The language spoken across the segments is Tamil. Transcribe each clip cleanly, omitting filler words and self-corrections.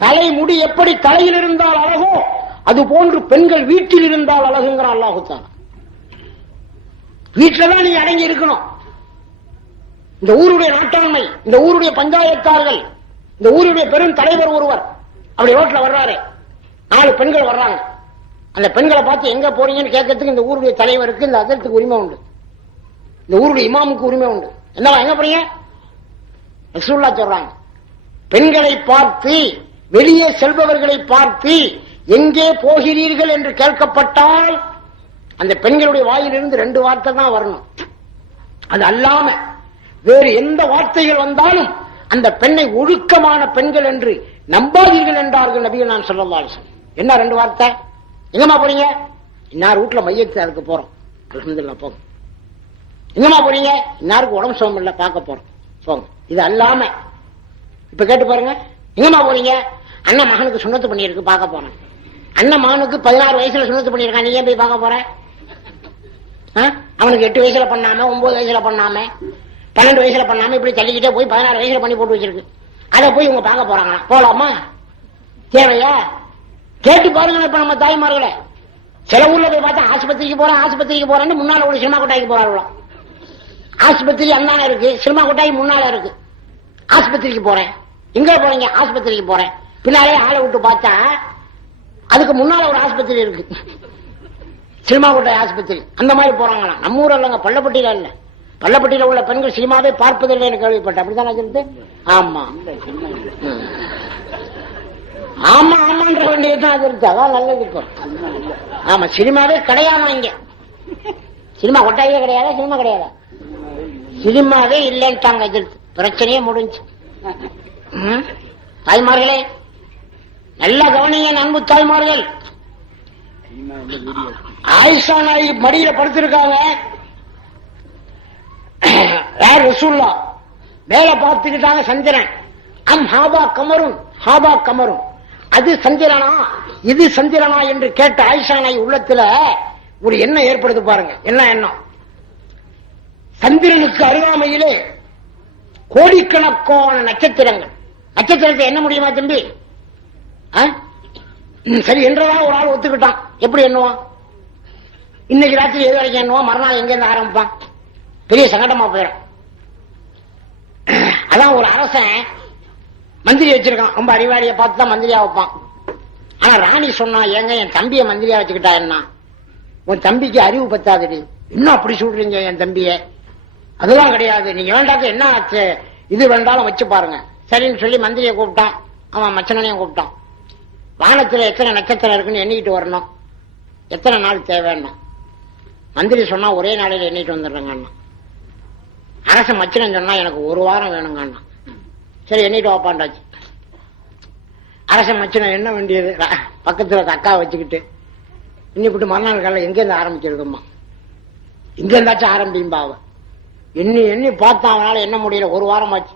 தலைமுடி எப்படி தலையில் இருந்தால் அழகோ அது போன்று பெண்கள் வீட்டில் இருந்தால் அழகுங்கிற அல்லாஹ் தஆலா. வீட்டில்தான் நீங்க அடங்கி இருக்கணும். இந்த ஊருடைய நாட்டாண்மை, இந்த ஊருடைய பஞ்சாயத்தார்கள், இந்த ஊருடைய பெரும் தலைவர் ஒருவர் அப்படி ரோட்ல வர்றாரு, 4 பெண்கள் வர்றாங்க. அந்த பெண்களை பார்த்து எங்க போறீங்கன்னு கேட்கறதுக்கு இந்த ஊருடைய தலைவருக்கு, இந்த அதற்கு உரிமை உண்டு, இந்த ஊருடைய இமாமுக்கு உரிமை உண்டு. என்னவா எங்க போறீங்க? ரசூலுல்லாஹ் சொல்றாங்க, பெண்களை பார்த்து, வெளியே செல்பவர்களை பார்த்து எங்கே போகிறீர்கள் என்று கேட்கப்பட்டால் அந்த பெண்களுடைய வாயிலிருந்து 2 வார்த்தை தான் வரணும். அது அல்லாம வேறு எந்த வார்த்தைகள் வந்தாலும் அந்த பெண்ணை ஒழுக்கமான பெண்கள் என்று நம்பாதீர்கள் என்றார்கள் நபிகள் நான் ஸல்லல்லாஹு அலைஹி வஸல்லம். என்ன 2 வார்த்தை? எங்கம்மா போறீங்க? இன்னார் வீட்டுல மையத்து அதுக்கு போறோம், அல்ஹம்துலில்லாஹ் போங்க. எங்கம்மா போறீங்க? இன்னாருக்கு உடம்பு சுகம் இல்லை பார்க்க போறோம், போங்க. இது அல்லாம இப்ப கேட்டு பாருங்க, எங்கம்மா போறீங்க? அண்ணன் மகனுக்கு சுண்ணத்து பண்ணியிருக்கு பார்க்க போறேன். அண்ணன் மகனுக்கு 16 வயசுல சுண்ணத்து பண்ணியிருக்கான், நீ ஏன் போய் பார்க்க போற? அவனுக்கு 8 வயசுல பண்ணாம, 9 வயசுல பண்ணாம, 12 வயசுல பண்ணாம இப்படி தள்ளிக்கிட்டே போய் 16 வயசுல பண்ணி போட்டு வச்சிருக்கு. அதை போய் இவங்க பார்க்க போறாங்க. போலாமா? தேவையா? கேட்டு பாருங்க. இப்ப நம்ம தாய்மார்களை சில ஊர்ல போய் பார்த்தா ஆஸ்பத்திரிக்கு போறேன்னு முன்னால ஒரு சினிமா கொட்டாய்க்கு போறாங்களோ. ஆஸ்பத்திரி அண்ணான இருக்கு, சினிமா கொட்டாய்க்கு முன்னால இருக்கு. ஆஸ்பத்திரிக்கு போறேன். எங்க போறீங்க? ஆஸ்பத்திரிக்கு போறேன். பின்னாலே ஆளை விட்டு பார்த்தா அதுக்கு முன்னால ஒரு ஆஸ்பத்திரி இருக்கு, சினிமா கொட்டாய் ஆஸ்பத்திரி. அந்த மாதிரி போறாங்களா? நம்ம ஊர் இல்லங்க, பள்ளப்பட்டியில இல்ல. பள்ளப்பட்டியில உள்ள பெண்கள் சினிமாவே பார்ப்பதில்லை என்று கேள்விப்பட்டேன். அப்படித்தான் சொல்லிட்டு ஆமா ஆமா ஆமான்ற வேண்டியதுதான் அது இருக்கு. அதான் நல்லது இருக்கும். ஆமா, சினிமாவே கிடையாம இங்க. சினிமா கொட்டாயே கிடையாது, சினிமா கிடையாது, சினிமாவே இல்லைன்ட்டாங்க. எதிர்த்து பிரச்சனையே முடிஞ்சு. தாய்மார்களே நல்லா கவனிங்க, அன்பு தாய்மார்கள். ஆயிஷா நாயகி மடியில படுத்திருக்காங்க. யார்? ரசூலுல்லாஹ். மேல பார்த்துக்கிட்டாங்க சந்திரன். அம் ஹாபா கமரும், ஹாபா கமரும். அது சந்திரனா இது சந்திரனா என்று கேட்ட ஆயிஷா நாயகி உள்ளத்துல ஒரு எண்ணம் ஏற்படுது பாருங்க. என்ன எண்ணம்? சந்திரனுக்கு அருகாமையிலே கோடிக்கணக்கான நட்சத்திரங்கள். நட்சத்திரத்தை என்ன முடியுமா தம்பி? சரி என்றதா ஒரு ஆள் ஒத்துக்கிட்டான். எப்படி எண்ணுவான்? இன்னைக்கு ராத்திரி எது வரைக்கும் எண்ணுவான், மறுநாள் எங்க இருந்து ஆரம்பிப்பான்? பெரிய சங்கடமா போயிடும். அதான் ஒரு அரசன் மந்திரி வச்சிருக்கான், ரொம்ப அறிவாளியை பார்த்து தான் மந்திரியா வைப்பான். ஆனா ராணி சொன்னா, ஏங்க என் தம்பியை மந்திரியா வச்சுக்கிட்டா என்ன? உன் தம்பிக்கு அறிவு பத்தாதுடி, இன்னும் அப்படி சொல்றீங்க என் தம்பிய? அதுதான் கிடையாது, நீங்க வேண்டாக்க என்ன இது வேண்டாலும் வச்சு பாருங்க. சரின்னு சொல்லி மந்திரியை கூப்பிட்டான். அவன் மச்சனையும் கூப்பிட்டான். வானத்துல எத்தனை நட்சத்திரம் இருக்குன்னு எண்ணிக்கிட்டு வரணும், எத்தனை நாள் தேவைன்னா. மந்திரி சொன்னா ஒரே நாளையில எண்ணிட்டு வந்துடுறேங்க. அரசன் மச்சனன் சொன்னா எனக்கு 1 வாரம் வேணுங்க. சரி எண்ணிட்டு வாப்பாண்டாச்சு. அரசன் மச்சனன் என்ன வேண்டியது, பக்கத்துல அக்கா வச்சுக்கிட்டு இன்னிப்பிட்டு மறுநாள் காலையில் எங்க இருந்து ஆரம்பிச்சிருக்குமா, இங்க இருந்தாச்சும் ஆரம்பிம்பா. அவன் எண்ணி எண்ணி பார்த்தான், அவனால என்ன முடியல. 1 வாரம் ஆச்சு.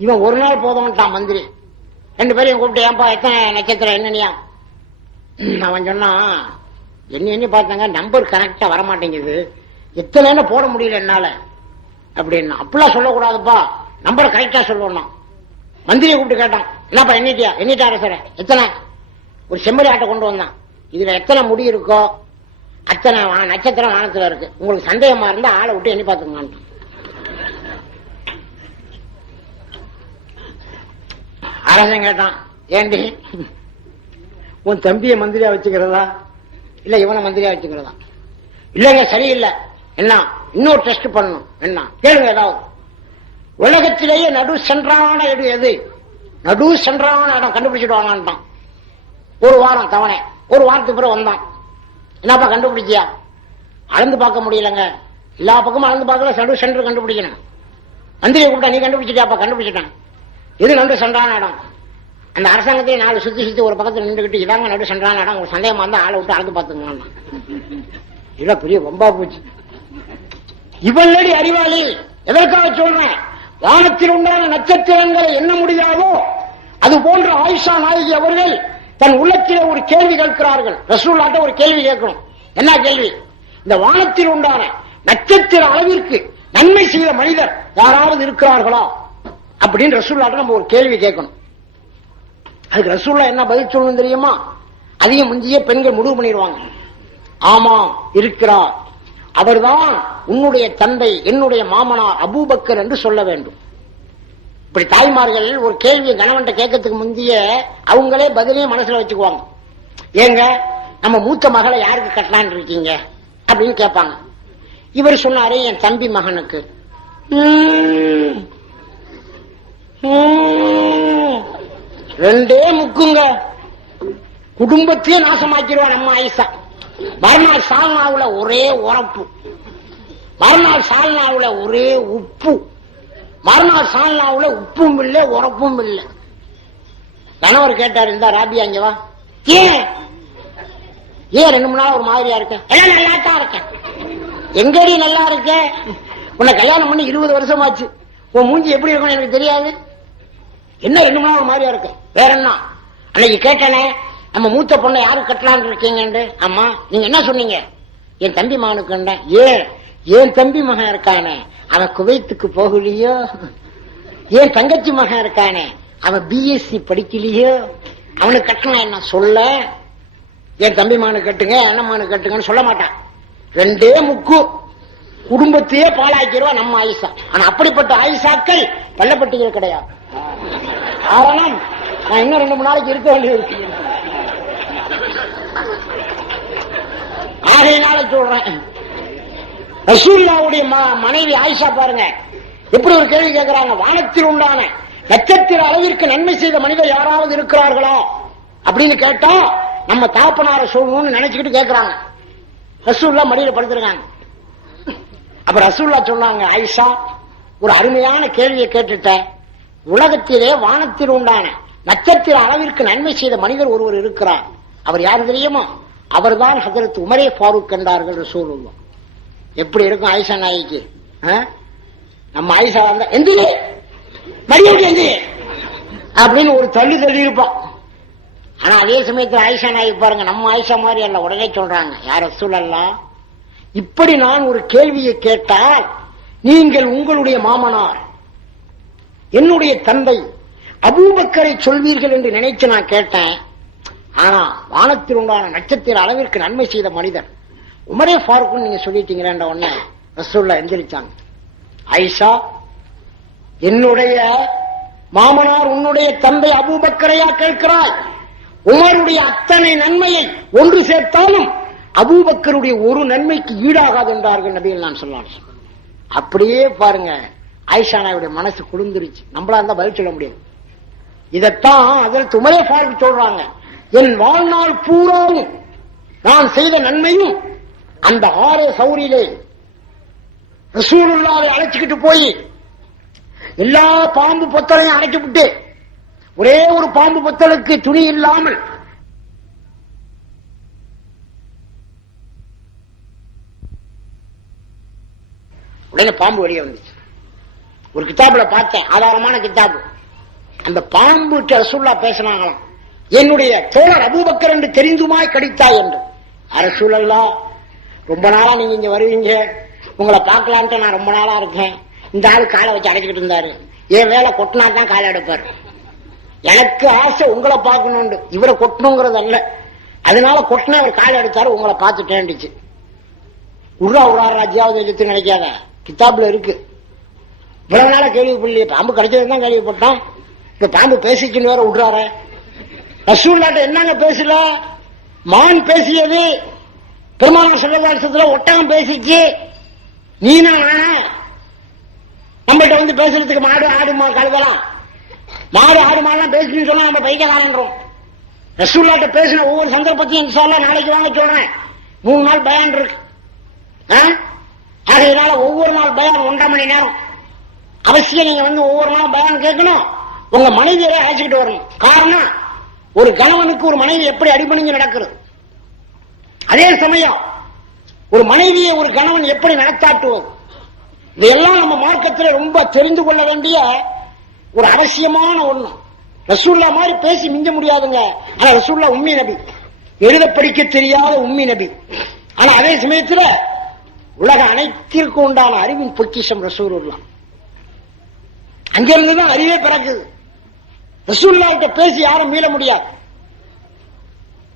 இவன் 1 நாள் போதும்ட்டான் மந்திரி. 2 பேரையும் கூப்பிட்டு, ஏன்பா எத்தனை நட்சத்திரம் என்னனியா? அவன் சொன்னான், எண்ணி எண்ணி பார்த்தாங்க, நம்பர் கரெக்டா வரமாட்டேங்குது, எத்தனைன்னு போட முடியல என்னால அப்படின்னா. அப்படிலாம் சொல்லக்கூடாதுப்பா, நம்பரை கரெக்டா சொல்லணும். மந்திரியை கூப்பிட்டு கேட்டான், என்னப்பா எண்ணிட்டியா? எண்ணிட்டா அரசர. எத்தனை? ஒரு செம்மறி ஆட்டை கொண்டு வந்தான். இதுல எத்தனை முடி இருக்கோ அத்தனை நட்சத்திரம் வானத்துல இருக்கு, உங்களுக்கு சந்தேகமா இருந்தா ஆளை விட்டு எண்ணி பார்த்துங்க. அரசன் கேட்டான், ஏண்டி உன் தம்பியை மந்திரியா வச்சுக்கிறதா இல்ல இவனை மந்திரியா வச்சுக்கிறதா? இல்லங்க சரியில்லை. என்ன? இன்னொரு டெஸ்ட் பண்ணணும். என்ன கேளுங்க ஏதாவது. உலகத்திலேயே நடு சென்றான இடம் எது? நடு சென்றான இடம் கண்டுபிடிச்சிட்டு வாங்கன்ட்டான். 1 வாரம் தவணை. 1 வாரத்துக்கு பிறகு வந்தான். என்னப்பா கண்டுபிடிச்சியா? அளந்து பார்க்க முடியலங்க. எல்லா பக்கமும் அளந்து பார்க்கல, நடு சென்று கண்டுபிடிக்கணும். மந்திரியை கூப்பிட்டா, நீ கண்டுபிடிச்சிட்டியாப்பா? கண்டுபிடிச்சிட்டான். இது நடு சென்றான இடம். அந்த அரசாங்கத்தை 4 சுத்தி ஒரு பக்கத்தில் நின்றுகிட்டு, இதாங்க நடு சென்றான இடம், உங்களுக்கு சந்தேகமா இருந்தா ஆளை விட்டு அளந்து பார்த்துங்க. இல்ல பெரிய வம்பா போச்சு. இவள்ளடி அறிவாளி. எதற்காக சொல்றேன்? வானத்தில் உண்டான நட்சத்திரங்களை எண்ண முடியாதோ அது போன்ற ஆயிஷா நாயகி அவர்கள் தன் உள்ளத்திலே ஒரு கேள்வி கேட்கிறார்கள். ரசூலுல்லாஹ்ட்ட ஒரு கேள்வி கேட்கணும். என்ன கேள்வி? இந்த வானத்தில் உண்டான நட்சத்திர அளவிற்கு நன்மை செய்த மனிதர் யாராவது இருக்கிறார்களா அப்படின்னு ரசூலுல்லாஹ்ட்ட நம்ம ஒரு கேள்வி கேட்கணும். அதுக்கு ரசூலுல்லாஹ் என்ன பதில் சொல்லணும் தெரியுமா? அதிகம் முந்திய பெண்கள் முடிவு பண்ணிடுவாங்க, ஆமா இருக்கிறார், அவர்தான் உன்னுடைய தந்தை, என்னுடைய மாமனார் அபூபக்கர் என்று சொல்ல வேண்டும். இப்படி தாய்மார்கள் ஒரு கேள்வியை கணவன்கிட்ட கேட்கறதுக்கு முந்தைய அவங்களே பதிலையும் மனசுல வச்சுக்குவாங்க. ஏங்க நம்ம மூத்த மகளை யாருக்கு கட்டலான்னு இருக்கீங்க அப்படின்னு கேட்பாங்க. இவர் சொன்னாரு, என் தம்பி மகனுக்கு. ரெண்டே முக்குங்க, குடும்பத்தையே நாசமாக்கிடுவா நம்ம ஆயிஷா. மறுநாள் சால்னாவுல ஒரே உரப்பு, மறுநாள் சால்னாவுல ஒரே உப்பு, மறுநாள் சால்னாவுல உப்பும் இல்லை உரப்பும் இல்லை. கணவர் கேட்டார், இந்த ராபியா இங்க வா. ஏன் ஏன் 2 3 நாள் ஒரு மாதிரியா இருக்க? எல்லாம் நல்லா தான் இருக்கேன். எங்கடி நல்லா இருக்க? உன்னை கல்யாணம் பண்ணி 20 வருஷமாச்சு, உன் மூஞ்சி எப்படி இருக்கும்னு எனக்கு தெரியாது. என்ன 2 3 நாள் ஒரு மாதிரியா இருக்க? வேற என்ன? அன்னைக்கு கேட்டனே, நம்ம மூத்த பொண்ணை யாரு கட்டலான்னு இருக்கீங்க? அம்மா நீங்க என்ன சொன்னீங்க? என் தம்பி மகனுக்கு. ஏன் தம்பி மகன் இருக்கானே அவன் குவைத்துக்கு போகலையோ, ஏன் தங்கச்சி மகன் இருக்கானே அவன் பிஎஸ்சி படிக்கலையோ, அவனுக்கு கட்டணும் என்ன சொல்ல? என் தம்பி மகனுக்கு கட்டுங்க, அண்ணன் மகனுக்கு கட்டுங்கன்னு சொல்ல மாட்டான். ரெண்டே முக்கு, குடும்பத்தையே பாழாக்கிடுவா நம்ம ஆயிஷா. ஆனா அப்படிப்பட்ட ஆயிஷாக்கள் பள்ளப்பட்டிகள் கிடையாது. காரணம், நான் இன்னும் 2 3 நாளைக்கு இருக்க வேண்டியது. ஆகையினால சொல்றேன், ரசூலுல்லாஹ்வுடைய மனைவி ஆயிஷா பாருங்க எப்படி ஒரு கேள்வி கேட்கிறாங்க. வானத்தில் உண்டான நட்சத்திர அளவிற்கு நன்மை செய்த மனிதர் யாராவது இருக்கிறார்களா அப்படின்னு கேட்டா நம்ம தாப்பனார சொல்லணும்னு நினைச்சுக்கிட்டு கேட்கிறாங்க. ரசூலுல்லாஹ் மடியில படுத்திருக்காங்க. அப்ப ரசூலுல்லாஹ் சொன்னாங்க, ஆயிஷா ஒரு அருமையான கேள்வியை கேட்டுட்ட. உலகத்திலே வானத்தில் உண்டான நட்சத்திர அளவிற்கு நன்மை செய்த மனிதர் ஒருவர் இருக்கிறார். அவர் யாரு தெரியுமா? அவர்தான் ஹஜ்ரத் உமரே ஃபாரூக் என்றார்கள் ரசூலுல்லாஹ். எப்படி இருக்கும் ஆயிஷா நாய்க்கு? நம்ம ஆயிஷா வந்தா எந்திரி மரியாதை எந்திரி அப்படின்னு ஒரு தள்ளி இருப்பான். ஆனா அதே சமயத்தில் ஆயிஷா நாய்க்கு பாருங்க, நம்ம ஆயிஷா மாதிரி அல்ல, உடனே சொல்றாங்க, யார் ரசூலல்லாஹ், இப்படி நான் ஒரு கேள்வியை கேட்டால் நீங்கள் உங்களுடைய மாமனார் என்னுடைய தந்தை அபூபக்கரை சொல்வீர்கள் என்று நினைச்சு நான் கேட்டேன். ஆனா வானத்தில் உண்டான நட்சத்திர அளவிற்கு நன்மை செய்த மனிதர் உமரே ஃபாரூக் நீங்க சொல்லிட்டீங்களேன்ற உடனே ரசூலுல்லாஹ் எந்திரிச்சாங்க. ஆயிஷா, என்னுடைய மாமனார் உன்னுடைய தந்தை அபூபக்கரையா கேட்கிறாய்? உமருடைய அத்தனை நன்மையை ஒன்று சேர்த்தாலும் அபூபக்கருடைய ஒரு நன்மைக்கு ஈடாகாது என்றார்கள் நபிகள் நான் சொன்னான். அப்படியே பாருங்க, ஆயிஷா நாயுடைய மனசு குளிர்ந்துருச்சு. நம்மளா இருந்தா பதில் சொல்ல முடியாது. இதத்தான் அதில் உமரே ஃபாரூக் சொல்றாங்க, என் வாழ்நாள் பூராவும் நான் செய்த நன்மையும் அந்த ஆரே சௌரியிலே ரசூலுல்லாஹ்வை அழைச்சுக்கிட்டு போய் எல்லா பாம்பு பொத்தலையும் அடைச்சு விட்டு ஒரே ஒரு பாம்பு பொத்தலுக்கு துணி இல்லாமல் உடனே பாம்பு வெளியே வந்துச்சு. ஒரு கிதாபுல பார்த்தேன், ஆதாரமான கிதாபு. அந்த பாம்பு ரசூலுல்லாஹ் பேசினாங்களாம், என்னுடைய தோழர் அபூபக்கர் என்று தெரிந்துமாய் கடித்தாய் என்று. ரசூலுல்லாஹ், ரொம்ப நாளா நீங்க இங்க வருவீங்க, உங்களை பார்க்கலான்ட்டு நான் ரொம்ப நாளா இருக்கேன். இந்த ஆளு காலை வச்சு அடைச்சிக்கிட்டு இருந்தாரு, என் வேலை கொட்டினா தான் காலை எடுப்பாரு. எனக்கு ஆசை உங்களை பார்க்கணுண்டு, இவரை கொட்டணுங்கிறது அல்ல. அதனால கொட்டினா அவர் காலை எடுத்தாரு, உங்களை பார்த்துட்டேன்டுச்சு. உர்ரா ராஜ்யாவது எடுத்து நினைக்காத, கிதாப்ல இருக்கு. இவ்வளவு நாளா கேள்விப்படலையே, பாம்பு கிடைச்சதுதான் கேள்விப்பட்டான். இந்த பாம்பு பேசிச்சுன்னு வேற விடுறாரு. ரசூலுல்லாஹ்ட்ட என்னங்க பேசல? மான் பேசியது, பெருமானார் ஸல்லல்லாஹு அலைஹி வஸல்லம் ஒட்டகம் பேசிச்சு. நீனா நம்மகிட்ட வந்து பேசுறதுக்கு மாடு ஆடு கழுதலாம், மாடு ஆடு மாடெல்லாம் பேசுன்னு சொன்னா நம்ம பைக்கலான்றோம். ரசூலுல்லாஹ்ட்ட பேசின ஒவ்வொரு சந்தர்ப்பத்தையும் இன்ஷா அல்லாஹ் நாளைக்கு வாங்க சொல்றேன். 3 நாள் பயான் இருக்கு. ஆகையினால ஒவ்வொரு நாள் பயான் 1.5 மணி நேரம் அவசியம். நீங்க வந்து ஒவ்வொரு நாள் பயான் கேட்கணும், உங்க மனைவியரை அழைச்சிக்கிட்டு வரணும். காரணம், ஒரு கணவனுக்கு ஒரு மனைவி எப்படி அடிபணிஞ்சு நடக்கிறது, அதே சமயம் ஒரு மனைவியை ஒரு கணவன் எப்படி நடத்தாட்டுவது, இதெல்லாம் நம்ம மார்க்கத்தில் ரொம்ப தெரிந்து கொள்ள வேண்டிய ஒரு அவசியமான ஒண்ணு. ரசூலுல்லாஹ் மாதிரி பேசி மிஞ்ச முடியாதுங்க. ஆனா ரசூலுல்லாஹ் உம்மி நபி, எழுத படிக்க தெரியாத உம்மி நபி. ஆனா அதே சமயத்தில் உலக அனைத்திற்கும் உண்டான அறிவின் பொக்கிஷம் ரசூலுல்லாஹ். அங்கிருந்துதான் அறிவே பிறக்குது. ரசூலுல்லாஹ்கிட்ட பேசி யாரும் மீள முடியாது,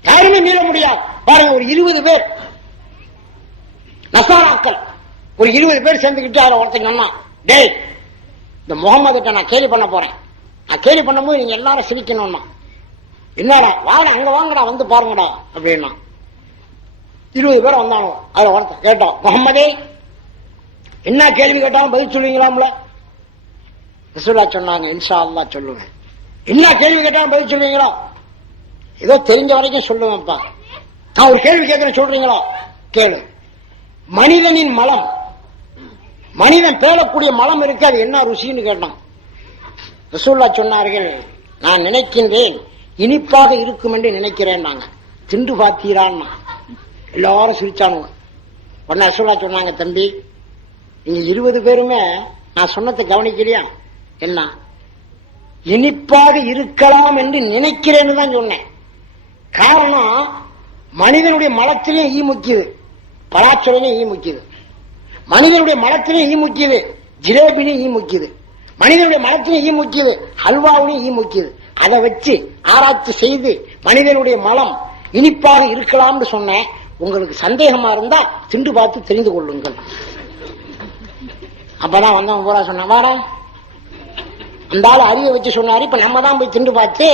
யாருமே மீள முடியாது. பாருங்க, ஒரு 20 பேர் நசாராக்கள் ஒரு 20 பேர் சேர்ந்துக்கிட்டு அதுல ஒருத்தங்க சொன்னா, டேய் இந்த முகமது கிட்ட நான் கேலி பண்ண போறேன், நான் கேலி பண்ணும்போது நீங்க எல்லாரும் சிரிக்கணும்னா, என்னடா வாங்க அங்க வாங்கடா வந்து பாருங்கடா அப்படின்னா 20 பேர் வந்தானோ. அதுல ஒருத்தன் கேட்டோம், முகமதே என்ன கேள்வி கேட்டாலும் பதில் சொல்லுவீங்களாம்ல? ரசூலுல்லாஹ் சொன்னாங்க, இன்ஷா அல்லாஹ் சொல்லுவேன். என்ன கேள்வி கேட்டாலும் பதில் சொல்லுவீங்களா? ஏதோ தெரிஞ்ச வரைக்கும் சொல்லுவேன்ப்பா. நான் ஒரு கேள்வி கேட்கிறேன், சொல்றீங்களா? கேளு. மனிதனின் மலம், மனிதன் பேரக்கூடிய மலம் இருக்கு, அது என்ன ருசின்னு கேட்டான். ரசூலுல்லாஹ் சொன்னார்கள், நான் நினைக்கின்றேன் இனிப்பாக இருக்கும் என்று நினைக்கிறேன். நாங்க திண்டு பார்த்தீரான்னா எல்லாரும் சிரிச்சானுங்க. உடனே ரசூலுல்லாஹ் சொன்னாங்க, தம்பி நீங்க 20 பேருமே நான் சொன்னதை கவனிக்கலையா? என்ன இனிப்பாக இருக்கலாம் என்று நினைக்கிறேன்னு தான் சொன்னேன். காரணம், மனிதனுடைய மலத்திலையும் ஈ முக்கியது, பலாச்சுரையிலும் ஈ முக்கியது, மனிதனுடைய மலத்திலையும் ஈ முக்கியது, ஜிலேபிலையும் ஈ முக்கியது, மனிதனுடைய மலத்திலையும் ஈ முக்கியது, ஹல்வாவிலையும் ஈ முக்கியது. அதை வச்சு ஆராய்ச்சி செய்து மனிதனுடைய மலம் இனிப்பாக இருக்கலாம்னு சொன்னேன். உங்களுக்கு சந்தேகமா இருந்தா திண்டு பார்த்து தெரிந்து கொள்ளுங்கள். அப்பதான் வந்தவன் பூரா சொன்ன, வாடா அந்த ஆள் அறிவை வச்சு சொன்னாரு, இப்ப நம்ம தான் போய் திண்டு பார்த்து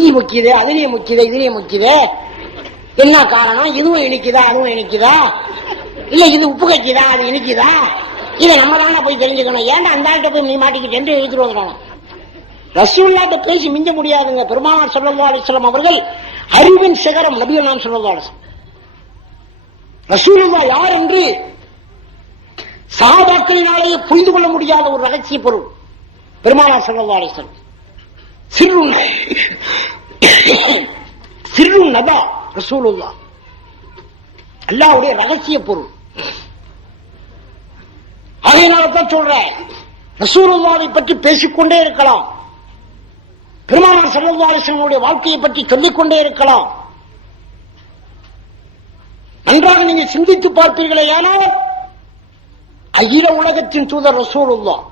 ஈ முக்கியது, அதுலயும் முக்கியது, இதுலயும் முக்கியது, என்ன காரணம்? இதுவும் இனிக்குதா அதுவும் இனிக்குதா, இல்ல இது உப்பு கட்சிதா அது இனிக்குதா, இதை நம்ம தானே போய் தெரிஞ்சுக்கணும். ஏன்டா அந்த ஆள்கிட்ட போய் நீ மாட்டிக்கிட்டு என்று எழுதிட்டு வந்துடணும். ரசூலுல்லாஹ்ட்ட பேசி மிஞ்ச முடியாதுங்க. பெருமானார் ஸல்லல்லாஹு அலைஹி வஸல்லம் அவர்கள் அறிவின் சிகரம், நபிகள் நாயகம் ஸல்லல்லாஹு அலைஹி வஸல்லம். ரசூலுல்லாஹ் யார் என்று சஹாபாக்களினாலேயே புரிந்து கொள்ள முடியாத ஒரு ரகசிய பொருள் பெருமானார் ஸல்லல்லாஹு அலைஹி வஸல்லம். சிர்ருன் நபா ரசூலுல்லாஹ், அல்லாஹ்வுடைய ரகசிய பொருள். அதனால்தான் சொல்றேன், ரசூலுல்லாஹை பற்றி பேசிக்கொண்டே இருக்கலாம், பெருமானார் ஸல்லல்லாஹு அலைஹி வஸல்லம் வாழ்க்கையை பற்றி சொல்லிக்கொண்டே இருக்கலாம். நன்றாக நீங்கள் சிந்தித்து பார்ப்பீர்களே, ஆனால் அகில உலகத்தின் தூதர் ரசூலுல்லாஹ்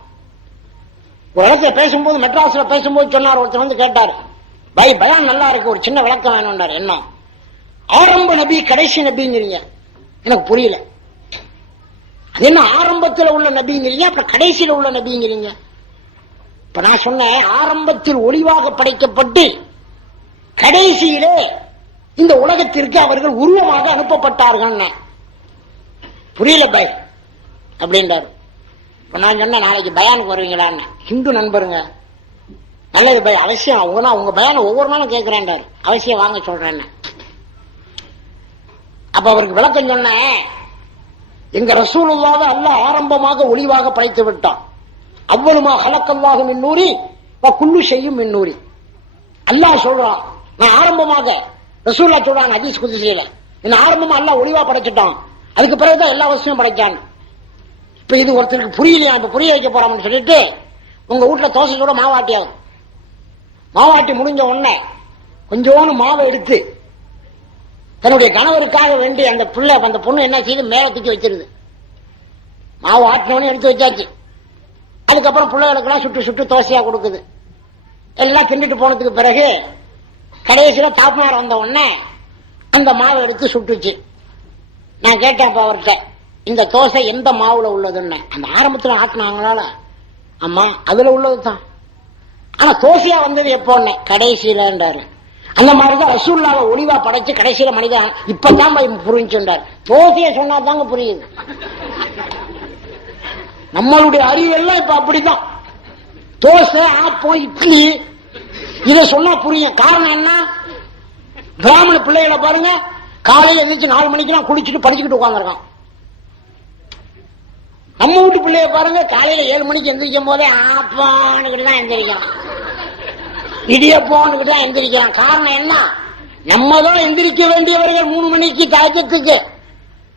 ஒரு இடத்துல பேசும்போது, மெட்ராஸ்ல பேசும்போது சொன்னார், ஒருத்தர் வந்து கேட்டார், பயான் நல்லா இருக்கு, ஒரு சின்ன விளக்கம் வேணும்னார். என்ன ஆரம்ப நபி கடைசி நபிங்கிறீங்க? எனக்கு புரியல. அது என்ன ஆரம்பத்தில் உள்ள நபிங்கிறீங்க, அப்புறம் கடைசியில் உள்ள நபிங்கிறீங்க? இப்ப நான் சொன்னேன், ஆரம்பத்தில் ஒளிவாக படைக்கப்பட்டு கடைசியிலே இந்த உலகத்திற்கு அவர்கள் உருவமாக அனுப்பப்பட்டார்கள். புரியல பை அப்படின்றாரு. நான் சொன்னேன், நாளைக்கு பயானுக்கு வருவீங்களான்னு. ஹிந்து நண்பருங்க, நல்லது பை, அவசியம். அவங்க உங்க பயான ஒவ்வொரு நாளும் கேட்கிறேன்டாரு, அவசியம் வாங்க சொல்றேன். அப்ப அவருக்கு விளக்கம் சொன்னேன், எங்க ரசூலுல்லாஹ் அல்லாஹ் ஆரம்பமாக ஒளிவாக படைத்து விட்டான். அவ்வளவுமா ஹலக்கல்லாஹு மின் நூரி வ குல்லு ஷைஇன் மின் நூரி. அல்லாஹ் சொல்றான், நான் ஆரம்பமாக, ரசூலுல்லாஹ் சொல்றாங்க ஹதீஸ் குத்ஸில, என்ன ஆரம்பமா அல்லாஹ் ஒளிவா படைச்சிட்டான், அதுக்கு பிறகுதான் எல்லா வசதியும் படைச்சான். இப்ப இது ஒருத்தருக்கு புரியலையா, இப்ப புரிய வைக்க போறான்னு சொல்லிட்டு உங்க வீட்டுல தோசை கூட மாவாட்டி ஆகும். மாவாட்டி முடிஞ்ச உடனே கொஞ்சோன்னு மாவை எடுத்து தன்னுடைய கணவருக்காக வேண்டி அந்த பிள்ளை, அந்த பொண்ணு என்ன செய்து மேல தூக்கி வச்சிருது. மாவு ஆட்டினவனே எடுத்து வச்சாச்சு. அதுக்கப்புறம் பிள்ளைகளுக்கெல்லாம் சுட்டு சுட்டு தோசையா கொடுக்குது. எல்லாம் தின்னுட்டு போனதுக்கு பிறகு கடைசியில தாப்பனார் வந்த உடனே அந்த மாவை எடுத்து சுட்டுச்சு. நான் கேட்டேன் அப்ப அவர்கிட்ட, இந்த தோசை எந்த மாவுல உள்ளதுன்னு. அந்த ஆரம்பத்துல ஆட்டினாங்களால, ஆமா அதுல உள்ளதுதான், ஆனா தோசையா வந்தது எப்போன்னு கடைசியிலன்றாரு. அந்த மாதிரிதான் ரசூலுல்லாஹ்வை ஒளிவா படைச்சு கடைசியில மனிதன் இப்பதான் புரிஞ்சுட்டார். தோசையை சொன்னா தாங்க புரியுது. நம்மளுடைய அறிவெல்லாம் இப்ப அப்படிதான். தோசை, ஆப்பம், இட்லி இதை சொன்னா புரியும். காரணம் என்ன? பிராமண பிள்ளைகளை பாருங்க, காலையில எழுந்திரிச்சு 4 மணிக்கெல்லாம் குளிச்சுட்டு படிச்சுக்கிட்டு உட்காந்துருக்கான். நம்ம வீட்டு பிள்ளைய பாருங்க, காலையில 7 மணிக்கு எந்திரிக்கும் போதே ஆப்பான்னுக்கிட்டு தான் எந்திரிக்கிறான், இடியப்போன்னுக்கிட்டு தான் எந்திரிக்கிறான். காரணம் என்ன? நம்ம தான் எந்திரிக்க வேண்டியவர்கள் 3 மணிக்கு தாயத்துக்கு.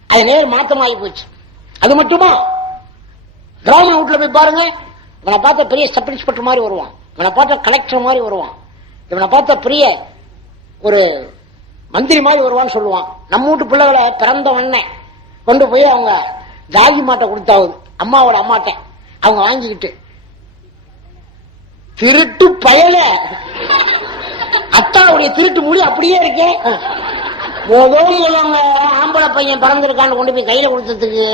அது நேர் மாற்றமாகி போச்சு. அது மட்டுமா, கிராம வீட்டுல போய் பாருங்க, இவனை பார்த்த பெரிய சப் இன்ஸ்பெக்டர் மாதிரி வருவான், இவனை பார்த்த கலெக்டர் மாதிரி வருவான், இவனை பார்த்த பெரிய ஒரு மந்திரி மாதிரி வருவான்னு சொல்லுவான். நம்ம வீட்டு பிள்ளைகளை பிறந்த உடனே கொண்டு போய் அவங்க ஜாகி மாட்டை கொடுத்தாவது, அம்மாவோட அம்மாட்ட அவங்க வாங்கிக்கிட்டு திருட்டு பயல, அத்தாவுடைய திருட்டு முடி அப்படியே இருக்கே. முதல்ல ஆம்பளை பையன் பிறந்திருக்கான்னு கொண்டு போய் கையில கொடுத்ததுக்கு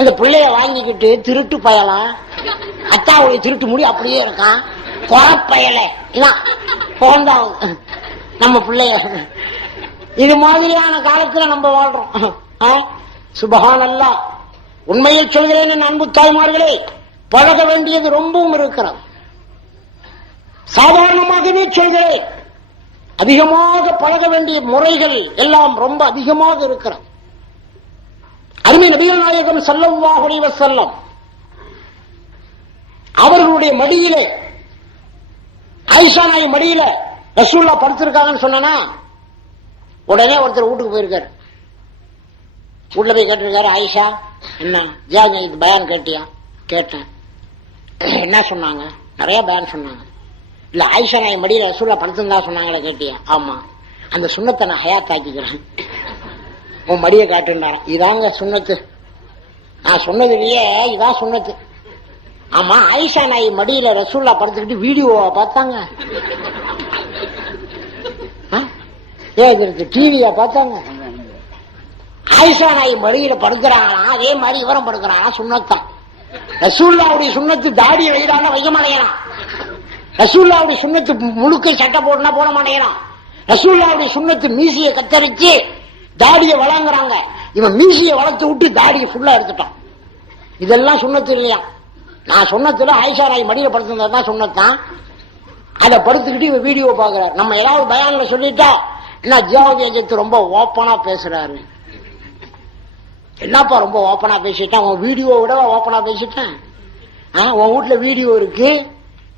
அந்த பிள்ளைய வாங்கிக்கிட்டு திருட்டு பயலாம், அத்தாவுடைய திருட்டு முடி அப்படியே இருக்கான், குறப்பயல போந்தான் நம்ம பிள்ளைய. இது மாதிரியான காலத்துல நம்ம வாழ்றோம். சுபஹானல்லாஹ். உண்மையை சொல்கிறேன் அன்பு தாய்மார்களே, பழக வேண்டியது ரொம்பவும் இருக்கிறது. சாதாரணமாகவே சொல்கிறேன், அதிகமாக பழக வேண்டிய முறைகள் எல்லாம் ரொம்ப அதிகமாக இருக்கிறது. அருமை நபிகள் நாயகம் ஸல்லல்லாஹு அலைஹி வஸல்லம் அவர்களுடைய மடியிலே, ஆயிஷா நாய் மடியில ரசூலுல்லாஹ் படுத்திருக்காங்கன்னு சொன்னா, உடனே ஒருத்தர் வீட்டுக்கு போயிருக்காரு. வீட்டுல போய் கேட்டிருக்காரு, ஆயிஷா என்ன ஜாங்க இது பயான் கேட்டியா? கேட்டேன். என்ன சொன்னாங்க? நிறைய பயான் சொன்னாங்க. இல்ல ஆயிஷா நாய் மடியில ரசூலுல்லாஹ் படுத்திருந்தா சொன்னாங்களே கேட்டியா? ஆமா. அந்த சுண்ணத்தை நான் ஹயாத் ஆக்கிக்கிறேன், உன் மடியை காட்டுனாராம். இதாங்க சுண்ணத்து, நான் சொன்னதுலயே இதான் சுண்ணத்து. ஆமா, ஆயிஷா நாய் மடியில ரசூலுல்லாஹ் படுத்துக்கிட்டு வீடியோவா பார்த்தாங்க? ஏன் இது இருக்கு, டிவியா பார்த்தாங்க? ஆயிஷா நாய் மடியில படுக்கிறாங்களா, அதே மாதிரி இவரம் படுக்கிறாங்களா, சுண்ணத்தான். ரசூலுல்லாஹ்வுடைய சுண்ணத்து தாடியை வைடான வைக்க மாட்டேங்கிறான், ரசூலுல்லாஹ்வுடைய சுண்ணத்து முழுக்கை சட்டை போடனா போட மாட்டேங்கிறான், ரசூலுல்லாஹ்வுடைய சுண்ணத்து மீசியை கத்தரிச்சு தாடியை வளங்குறாங்க, இவன் மீசியை வளர்த்து விட்டு தாடியை ஃபுல்லா எடுத்துட்டான். இதெல்லாம் சுண்ணத்து இல்லையா? நான் சொன்னதுல ஆயிஷா நாய் மடியில படுத்திருந்தா சொன்னதான், அதை படுத்துக்கிட்டு இவன் வீடியோ பாக்குறாரு. நம்ம ஏதாவது பயான்ல சொல்லிட்டா என்ன ஜியாவுதி அஜித் ரொம்ப ஓப்பனா பேசுறாரு, என்னப்பா ரொம்ப ஓப்பனா பேசிட்டேன், உன் வீடியோ விட ஓப்பனா பேசிட்டேன். உன் வீட்டுல வீடியோ இருக்கு,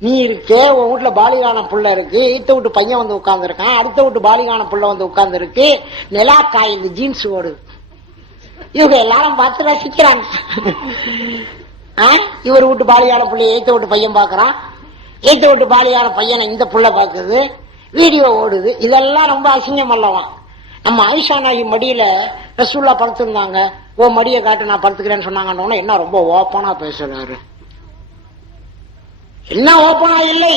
நீ இருக்கு, உன் வீட்டுல பாலிகான புள்ள இருக்கு, ஈத்த விட்டு பையன் வந்து உட்கார்ந்து இருக்கான், அடுத்த விட்டு பாலிகான புள்ள வந்து உட்கார்ந்து இருக்கு, நிலா காயுது, ஜீன்ஸ் ஓடுது, இவங்க எல்லாரும் பார்த்து ரசிக்கிறாங்க. இவர் வீட்டு பாலிகான புள்ளைய ஈத்த விட்டு பையன் பாக்குறான், ஈத்த விட்டு பாலிகான பையனை இந்த புள்ள பாக்குது, வீடியோ ஓடுது. இதெல்லாம் ரொம்ப அசிங்கம் அல்லவா? நம்ம ஆயிஷா நாயகி மடியில ரசூலுல்லாஹ் படுத்திருந்தாங்க, ஓ மடியை காட்டு நான் படுத்துக்கிறேன்னு சொன்னாங்க. என்ன ரொம்ப ஓப்பனா பேசுறாரு, என்ன ஓப்பனா இல்லை?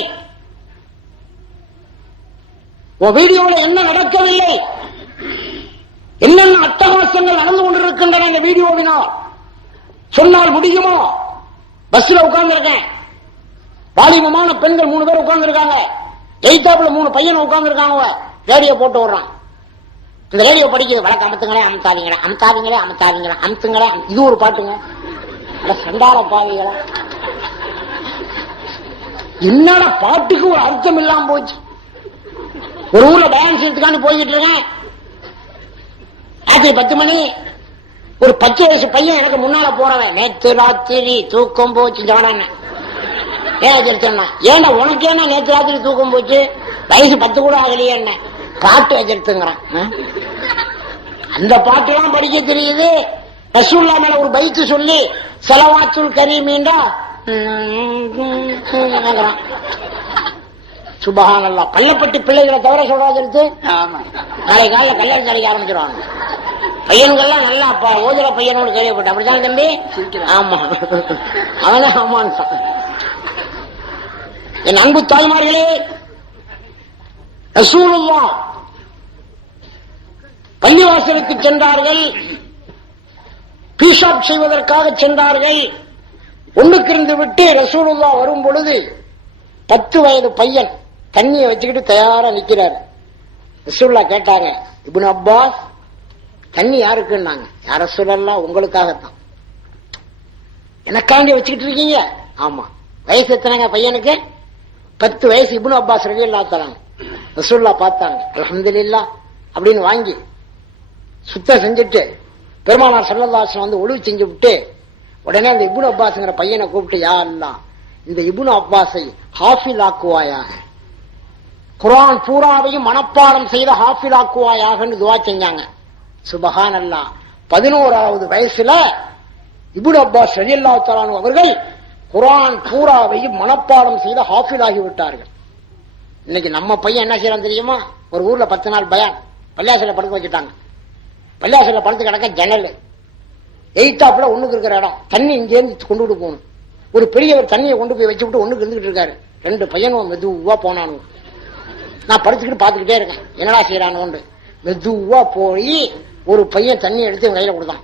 உன் வீடியோல என்ன நடக்கவில்லை, என்னென்ன அட்டகாசங்கள் நடந்து கொண்டிருக்கின்றன இந்த வீடியோவினால் சொன்னால் முடியுமோ? பஸ்ல உட்கார்ந்து இருக்கேன், வாலிபமான பெண்கள் 3 பேர் உட்கார்ந்து இருக்காங்க, எய்தாப்புல 3 பையன் உட்கார்ந்து இருக்காங்க, ரேடியோ போட்டு விடுறான். இந்த ரேடியோ படிக்குது, வழக்கு அமுத்துங்களே அமுத்தாதீங்களா, அமுத்தாதீங்களே அமுத்தாதீங்களா, அமுத்துங்களே. இது ஒரு பாட்டுங்க, சண்டால பாவிகளா, என்னடா பாட்டுக்கு ஒரு அர்த்தம் இல்லாம போச்சு. ஒரு ஊர்ல டான்ஸ் எடுத்துக்கான்னு போய்கிட்டு இருக்கேன், ராத்திரி 10 மணி, ஒரு 10 வயசு பையன் எனக்கு முன்னால போறவன், நேற்று ராத்திரி தூக்கம் போச்சு ஜானான. ஏன்னா ஏன்னா உனக்கு என்ன நேற்று ராத்திரி தூக்கம் போச்சு, வயசு 10 கூட ஆகலையே, என்ன பாட்டு வச்சிருத்துங்கிறான். அந்த பாட்டு எல்லாம் படிக்க தெரியுது. ரசூலுல்லாஹ் மேல ஒரு பைத்து சொல்லி ஸலவாத்துல் கரீமீண்டா சுபஹானல்லாஹ். பள்ளப்பட்டி பிள்ளைகளை தவிர சொல்றாது, நாளை காலையில் கல்யாணம் கிடைக்க ஆரம்பிச்சிருவாங்க. பையன்கள்லாம் நல்லா ஓதுற பையனோடு கேள்விப்பட்ட, அப்படித்தான் தம்பி? ஆமா, அவன ஆமான். என் அன்பு தாய்மார்களே, ரசூலுல்லாஹ் பள்ளிவாசலுக்கு சென்றார்கள், பீஷாப் செய்வதற்காக சென்றார்கள். ஒண்ணுக்கு இருந்து விட்டு ரசூலுல்லாஹ் வரும் பொழுது 10 வயது பையன் தண்ணியை வச்சுக்கிட்டு தயாரா நிக்கிறாரு. ரசூலுல்லாஹ் கேட்டாங்க, இப்னு அப்பாஸ் தண்ணி யாருக்குன்னாங்க. யார் ரசூலல்லாஹ்? உங்களுக்காகத்தான். எனக்காண்டி வச்சுக்கிட்டு இருக்கீங்க? ஆமா. வயசு எத்தனைங்க பையனுக்கு? 10 வயசு. இப்னு அப்பாஸ் ரலியல்லாஹு தஆலா ரசூலுல்லாஹ் பார்த்தாங்க, அல்ஹம்துலில்லாஹ் அப்படின்னு வாங்கி சுத்தம் செஞ்சுட்டு பெருமானார் ஸல்லல்லாஹு அலைஹி வஸல்லம் வந்து ஒழுவு செஞ்சு விட்டு உடனே அந்த இப்னு அப்பாஸ்ங்கிற பையனை கூப்பிட்டு, யா அல்லாஹ் இந்த இப்னு அப்பாஸை ஹாஃபில் ஆக்குவாயாக, குர்ஆன் பூராவையும் மனப்பாடம் செய்த ஹாஃபில் ஆக்குவாயாகன்னு துஆ செஞ்சாங்க. சுபஹானல்லாஹ். 11வது வயசுல இப்னு அப்பாஸ் ரலியல்லாஹு தஆலா அவர்கள் குர்ஆன் பூராவையும் மனப்பாடம் செய்த ஹாஃபில் ஆகிவிட்டார்கள். இன்னைக்கு நம்ம பையன் என்ன செய்யறான் தெரியுமா? ஒரு ஊர்ல 10 நாள் பயான், பள்ளியாசல படுக்க வச்சுட்டாங்க. பள்ளியாசல படுத்து கிடக்க ஜன்னல், எய்தாப்புல ஒண்ணுக்கு இருக்கிற இடம், தண்ணி இங்கேருந்து கொண்டு போகணும். ஒரு பெரியவர் தண்ணியை கொண்டு போய் வச்சு விட்டு ஒண்ணுக்கு இருந்துகிட்டு இருக்காரு. 2 பையனும் மெதுவா போனானு. நான் படுத்துக்கிட்டு பாத்துக்கிட்டே இருக்கேன், என்னடா செய்யறானு. மெதுவா போய் ஒரு பையன் தண்ணி எடுத்து இவன் கையில கொடுத்தான்.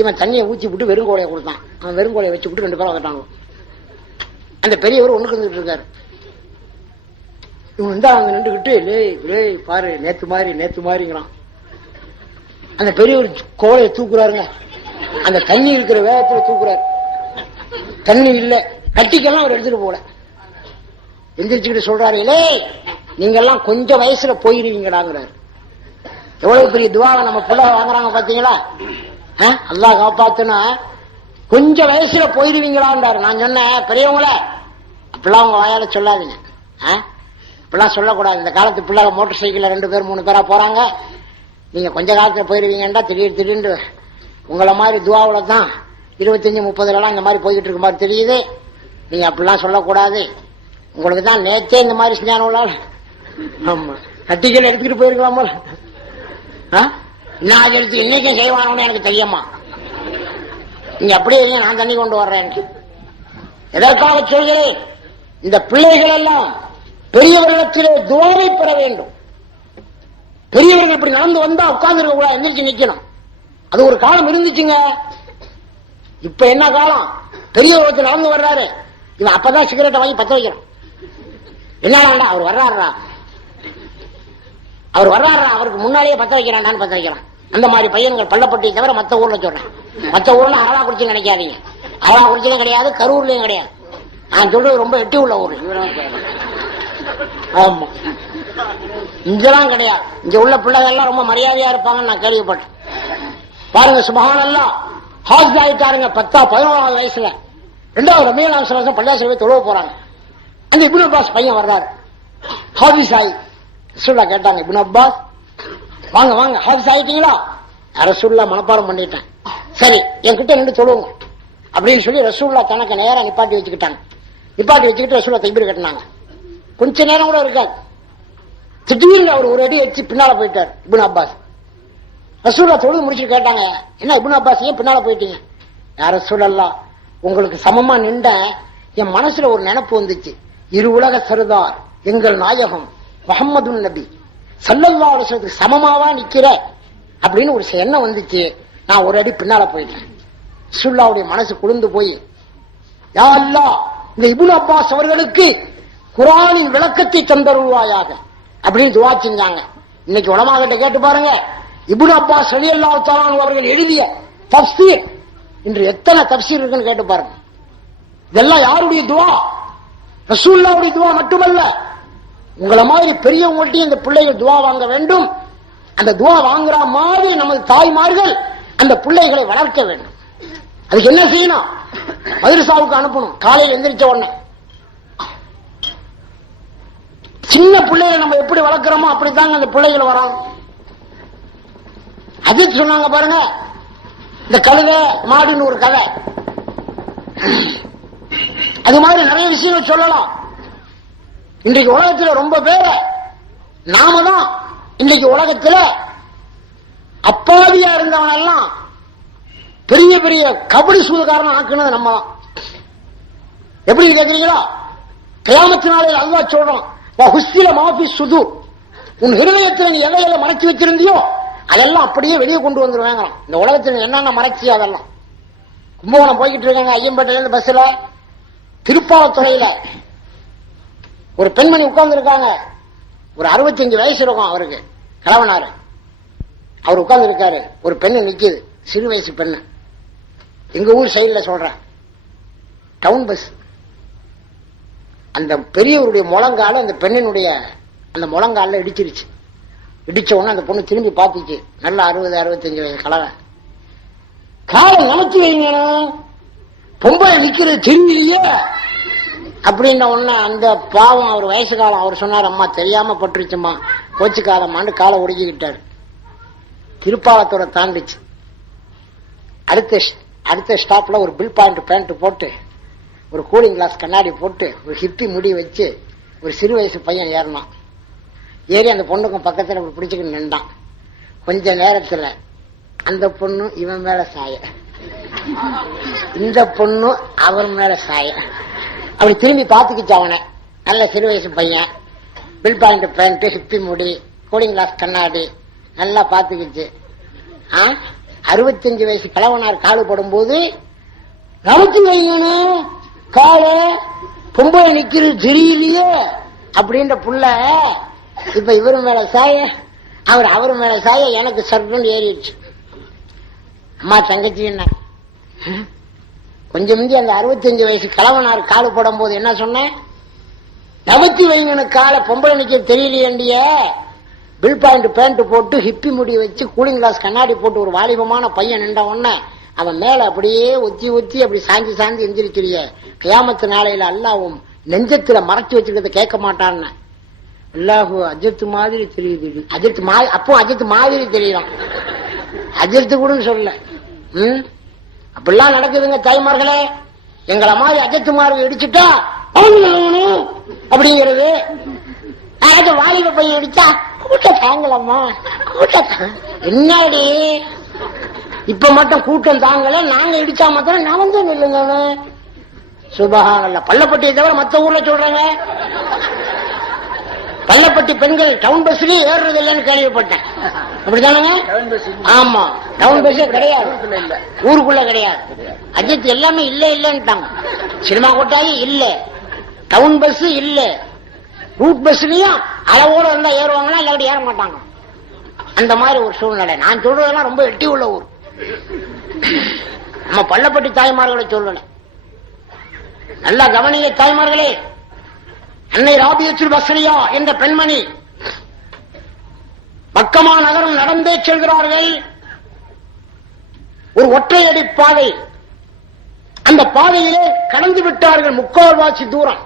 இவன் தண்ணியை ஊற்றி விட்டு வெறுங்கோலையை கொடுத்தான். அவன் வெறுங்கோலையை வச்சு விட்டு 2 பேரும் வந்துட்டாங்க. அந்த பெரியவர் ஒண்ணுக்கு இருந்துட்டு இருக்காரு. இவன் அங்க நின்றுகிட்டு லேய் பாரு நேத்து மாதிரிங்கிறான். அந்த பெரியவர் கோலையை தூக்குறாருங்க. அந்த தண்ணி இருக்கிற வேகத்துல தூக்குறாரு. தண்ணி இல்ல, கட்டிக்கெல்லாம் அவர் எடுத்துட்டு போல. எந்திரிச்சுக்கிட்டு சொல்றாரு, நீங்க எல்லாம் கொஞ்சம் வயசுல போயிருவீங்கடாங்கிறாரு. எவ்வளவு பெரிய துவாவை நம்ம பிள்ளை வாங்குறாங்க பாத்தீங்களா? அல்லாஹ் காப்பாத்துனா கொஞ்சம் வயசுல போயிருவீங்களான்றாரு. நான் சொன்னேன், பெரியவங்கள அப்படிலாம் உங்க வாயால சொல்லாதீங்க, இப்பெல்லாம் சொல்லக்கூடாது. இந்த காலத்து பிள்ளை மோட்டர் சைக்கிள்ல 2 பேர் 3 பேரா போறாங்க. நீங்க கொஞ்ச காலத்துல போயிருவீங்கன்றா திடீர்னு உங்களை மாதிரி துவாவுல தான் 25-30 இந்த மாதிரி போய்கிட்டு இருக்க மாதிரி தெரியுது. நீங்க அப்படிலாம் சொல்லக்கூடாது. உங்களுக்கு தான் நேற்றே இந்த மாதிரி செஞ்சான உள்ளால். ஆமா, கட்டிகள் எடுத்துக்கிட்டு போயிருக்கலாம் போல. நான் எடுத்து இன்னைக்கும் செய்வானு எனக்கு தெரியுமா? நீங்க அப்படியே நான் தண்ணி கொண்டு வர்றேன். எதற்காக சொல்கிறேன்? இந்த பிள்ளைகள் எல்லாம் பெரியவர்களிடத்திலே துவாவை பெற வேண்டும். பெரியவர்கள் இப்படி நடந்து வந்தா உட்கார்ந்து இருக்க கூடாது, எந்திரிச்சு நிக்கணும். அது ஒரு காலம் இருந்துச்சுங்க. இப்ப என்ன காலம்? பெரியவர்களுக்கு நடந்து வர்றாரு, இவன் அப்பதான் சிகரெட்டை வாங்கி பத்த வைக்கிறான். என்ன வேண்டாம், அவர் வர்றாரா அவருக்கு முன்னாலேயே பத்த வைக்கிறான், பத்த வைக்கிறான். அந்த மாதிரி பையன்கள் பள்ளப்பட்டியை தவிர மற்ற ஊர்ல சொல்றேன். மற்ற ஊர்ல அரளாக்குறிச்சி நினைக்காதீங்க. அரளாக்குறிச்சியும் கிடையாது, கரூர்லயும் கிடையாது. நான் சொல்றது ரொம்ப எட்டி உள்ள ஊர். ஆமா, இங்கெல்லாம் கிடையாது. இங்க உள்ள பிள்ளைகள் எல்லாம் ரொம்ப மரியாதையா இருப்பாங்கன்னு நான் கேள்விப்பட்டேன். பாருங்க, சுபஹானல்லாஹ், ஹாஜ் ஆயிட்டாருங்க 10-11 வயசுல. 2வது ரபியுல் அவ்வல் பள்ளியாசல தொழுவ போறாங்க. அந்த இப்னு அப்பாஸ் பையன் வர்றாரு, ஹாஃபிஸ் ஆகி. ரசூலுல்லாஹ் கேட்டாங்க, இப்னு அப்பாஸ் வாங்க ஹாஃபிஸ் ஆயிட்டீங்களா? ரசூலுல்லாஹ் மனப்பாடம் பண்ணிட்டேன். சரி, என்கிட்ட 2 தொழுவுங்க அப்படின்னு சொல்லி ரசூலுல்லாஹ் தனக்கு நேரா நிப்பாட்டி வச்சுக்கிட்டாங்க. நிப்பாட்டி வச்சுக்கிட்டு ரசூலுல்லாஹ் தக்பீர் கட்டினாங்க. கொஞ்ச நேரம் கூட இருக்காது, திடீர்னு அவர் ஒரு அடி வச்சு பின்னால போயிட்டார் இப்னு அப்பாஸ். ரசூலுல்லாஹ் தொழுது முடிச்சுட்டு கேட்டாங்க, என்ன இப்னு அப்பாஸ் ஏன் பின்னால போயிட்டீங்க? யார் ரசூலல்லாஹ், உங்களுக்கு சமமா நின்ற என் மனசுல ஒரு நினைப்பு வந்துச்சு. 2 உலக சர்தார் எங்கள் நாயகம் முஹம்மது நபி ஸல்லல்லாஹு அலைஹி வஸல்லம் சமமாவா நிக்கிற அப்படின்னு ஒரு எண்ணம் வந்துச்சு. நான் ஒரு அடி பின்னால போயிட்டேன். ரசூலுல்லாஹ்வுடைய மனசு குளிர்ந்து போய், யா அல்லாஹ், இந்த இப்னு அப்பாஸ் அவர்களுக்கு குர்ஆனின் விளக்கத்தை தந்தருள்வாயாக அப்படின்னு துஆ செஞ்சாங்க. இன்னைக்கு உலமாக்கிட்ட கேட்டு பாருங்க, இப்னு அப்பாஸ் ரலியல்லாஹு தஆலா அவர்கள் எழுதிய தஃப்சீர் இன்று எத்தனை தஃப்சீர் இருக்குன்னு கேட்டு பாருங்க. இதெல்லாம் யாருடைய துஆ? ரசூலுல்லாஹ்வுடைய துஆ மட்டுமல்ல, உங்களை மாதிரி பெரியவங்கள்ட்டையும் இந்த பிள்ளைகள் துஆ வாங்க வேண்டும். அந்த துஆ வாங்குற மாதிரி நமது தாய்மார்கள் அந்த பிள்ளைகளை வளர்க்க வேண்டும். அதுக்கு என்ன செய்யணும்? மதரசாவுக்கு அனுப்பணும். காலையில் எந்திரிச்ச உடனே சின்ன பிள்ளைகளை நம்ம எப்படி வளர்க்கிறோமோ அப்படித்தாங்க அந்த பிள்ளைகள் வரும். அது சொன்னாங்க பாருங்க, இந்த கழுதை மாடுன்னு ஒரு கதை. அது மாதிரி நிறைய விஷயங்கள் சொல்லலாம். இன்றைக்கு உலகத்தில் ரொம்ப பேர நாம தான் இன்றைக்கு உலகத்தில் அப்பாவியா இருந்தவன் எல்லாம் பெரிய பெரிய கபடி சூதுகாரன் ஆக்குனது நம்ம தான். எப்படி கேட்கிறீங்களா? கியாமத்தினாலே அல்லாஹ் சொல்றான், உன் ஹிருதயத்தில் நீ எதையெல்லாம் மறைச்சு வச்சிருந்தியோ அதெல்லாம் அப்படியே வெளியே கொண்டு வந்துருவாங்க. இந்த உலகத்தில் என்னென்ன மறைச்சி அதெல்லாம். கும்பகோணம் போய்கிட்டு இருக்காங்க, ஐயம்பேட்டையில இருந்து பஸ்ல திருப்பாவத்துறையில ஒரு பெண்மணி உட்கார்ந்து இருக்காங்க. ஒரு 65 வயசு இருக்கும் அவருக்கு, கிழவனாரு. அவர் உட்கார்ந்து இருக்காரு. ஒரு பெண்ணு நிக்குது, சிறு வயசு பெண்ணு. எங்க ஊர் சைடுல சொல்றேன், டவுன் பஸ். அந்த பெரியவருடைய முழங்கால அந்த பெண்ணினுடைய அந்த முழங்கால இடிச்சிருச்சு. இடிச்ச உடனே அந்த பொண்ணு திரும்பி பார்த்துச்சு. நல்லா 60-65 வயசு கலவன். காலை நினைச்சு வைங்க, பொம்பளை நிக்கிறது தெரியலையே அப்படின்ன உடனே அந்த பாவம் அவர் வயசு காலம் அவர் சொன்னார், அம்மா தெரியாம பட்டுருச்சுமா, கோச்சுக்காதம்மான்னு காலை ஒடுக்கிக்கிட்டாரு. திருப்பாலத்தோட தாண்டிச்சு. அடுத்த ஸ்டாப்ல ஒரு பில் பாயிண்ட் பேண்ட் போட்டு, ஒரு கூலிங் கிளாஸ் கண்ணாடி போட்டு, ஒரு ஹிப்பி முடி வச்சு ஒரு சிறு வயசு பையன் ஏறினான். ஏறி அந்த பொண்ணுக்கும் பக்கத்துல பிடிச்சுக்கிட்டு நின்றான். கொஞ்ச நேரத்துல அந்த பொண்ணு இவன் மேல சாய, இந்த பொண்ணு அவர் மேல சாய. அப்படி திரும்பி பாத்துக்கிச்சு அவனை. நல்ல சிறு வயசு பையன், பில் பாயிண்ட் பேண்ட், ஹிப்பி முடி, கூலிங் கிளாஸ் கண்ணாடி, நல்லா பாத்துக்கிச்சு. 65 வயசு கிழவனார் காலு படும் போது நமக்கு வைக்கணும் கால பொம்பளை நிக்கிறது தெரியலையே அப்படின்ற புள்ள இப்ப இவரு மேல சாய, அவரு மேல சாய, எனக்கு சர்வன் ஏறிடுச்சு. அம்மா தங்கச்சி என்ன கொஞ்சம் முந்தி அந்த 65 வயசு கிழவனார் காலு படும் போது என்ன சொன்னேன், நவத்தி வைங்கனு கால பொம்பளை நிக்க தெரியலையண்டிய, பில் பாயிண்ட் பேண்ட் போட்டு ஹிப்பி முடி வச்சு கூலிங் கிளாஸ் கண்ணாடி போட்டு ஒரு வாலிபமான பையன் நின்ற உடனே அவன் மேல அப்படியே ஒத்தி ஒத்தி அப்படி சாஞ்சி சாஞ்சி எந்திரிக்கிறிய, கியாமத்து நாளையில அல்லாவும் நெஞ்சத்துல மறைச்சு வச்சுக்கிறத கேட்க மாட்டான்னு. அல்லாஹு அஜித் மாதிரி தெரியுது, அஜித் அப்போ அஜித் மாதிரி தெரியலாம், அஜித்து கூட சொல்ல. அப்படிலாம் நடக்குதுங்க தாய்மார்களே. எங்களை மாதிரி அஜித்துமார்கள் இடிச்சுட்டா அப்படிங்கிறது, வாலிப பையன் இடிச்சா கூட்ட தாங்கலம்மா, கூட்டம் என்னடி இப்ப மட்டும் கூட்டம் தாங்கல, நாங்க இடிச்சா மாத்திரம் நான் தான் இல்லைங்க. சுபஹானல்ல. பள்ளப்பட்டியை தவிர மத்த ஊர்ல சொல்றாங்க, பள்ளப்பட்டி பெண்கள் டவுன் பஸ்லயே ஏறுறது இல்லைன்னு கேள்விப்பட்டேன். அப்படித்தானுங்க? ஆமா, டவுன் பஸ்ஸே கிடையாது, ஊருக்குள்ள கிடையாது. அஜித் எல்லாமே இல்ல இல்லன்ட்டாங்க. சினிமா கொட்டாயி இல்ல, டவுன் பஸ் இல்ல, ரூட் பஸ்லயும் அளவோட இருந்தா ஏறுவாங்கன்னா இல்லாட்டி ஏற மாட்டாங்க. அந்த மாதிரி ஒரு சூழ்நிலை. நான் சொல்றதெல்லாம் ரொம்ப எட்டி உள்ள ஊர், நம்ம பள்ளப்பட்டி தாய்மார்களை சொல்லல. நல்லா கவனிய தாய்மார்களே. அன்னை ராபியத்துல் பஸ்ரியா என்ற பெண்மணி மக்கமா நகரம் நடந்தே செல்கிறார்கள். ஒரு ஒற்றையடி பாதை, அந்த பாதையிலே கடந்து விட்டார்கள் முக்கால்வாசி தூரம்.